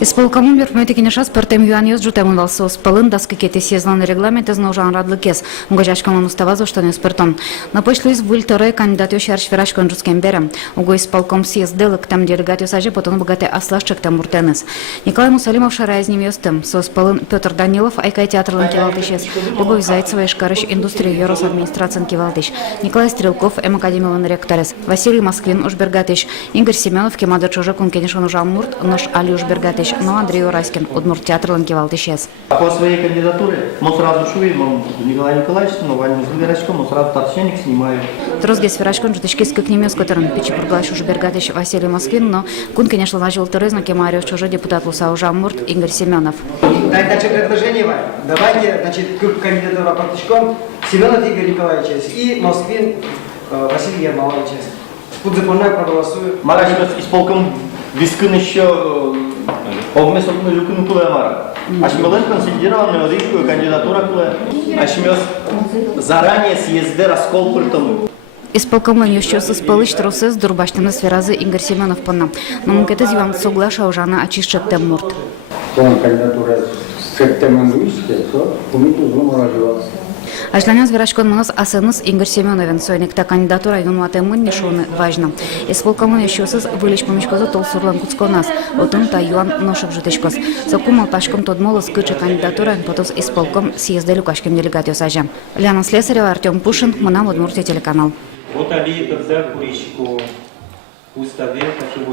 Исполкомом верхмете кинеша спортем юаниос жутем удался спалын даски кети сезлан регламенте зножан радлыкес. Угожачком устава за что не спортом. На пошлю из вульторы кандидат юшарш вирашкон жускем берем. Уго исполком съездил к там делегатию саже потом богатый аслашчик там уртенес. Николай Мусалимов шарая с ним ёстем. Со спалын Петр Данилов айкай театр ланкивалтышес. Уго Зайцева и Шкарыш индустрию Юрос администрацион кивалтыш. Николай Стрелков эм академиялын ректорес. Василий Москвин ушбергатыш. Игорь Семенов кемадыр чужа кункенешон ужамурт нож Али ушбергатыш. Но Андрей Ураськин удмурт театр ланкивалтышес. По своей кандидатуре мы сразу шуем Николай Николаевич, но Ваню Зверачком, мы сразу торченик снимаем. Трозгес Верачкон жутышкис как немец, который печи проглаш ушбергатыш Василий Москвин, но кункенешон лажил туризм, кемарио чужа депутат Луса ужамурт Игорь Семенов. Значит, предложение, давайте, значит, кандидатура Портичком Семенов Игорь Николаевич и Москвин Василий Ермолович. Тут законно проголосую. Мара исполком вискын еще обмесок на люкну куле мара. Ашмелен консолидированная риску кандидатура куле. Ашмес заранее съезды раскол пультом. Исполкомом еще спалыч трусы с дурбачным сферазы Игорь Семенов понна. Но мукета зиван соглаша ужана очищет теммурт. Кандидатура с темом вышки, то кумиту злому развиваться. Ажланян Зверачкон монос асенус Игорь Семеновен сойникта кандидатура юнуатемын нишоны важно. Исполкомом еще вылечь помешкозу толсурлан куцконас. Отун та юан ношек жутышкос. Сокумал пашком тодмолос кычы кандидатура потос исполком съезда Люкашким делегатию сажа. Ляна Слесарева, Артем Пушин, Мона Удмуртия телеканал. Вот ali to za kurišku ústavě, takže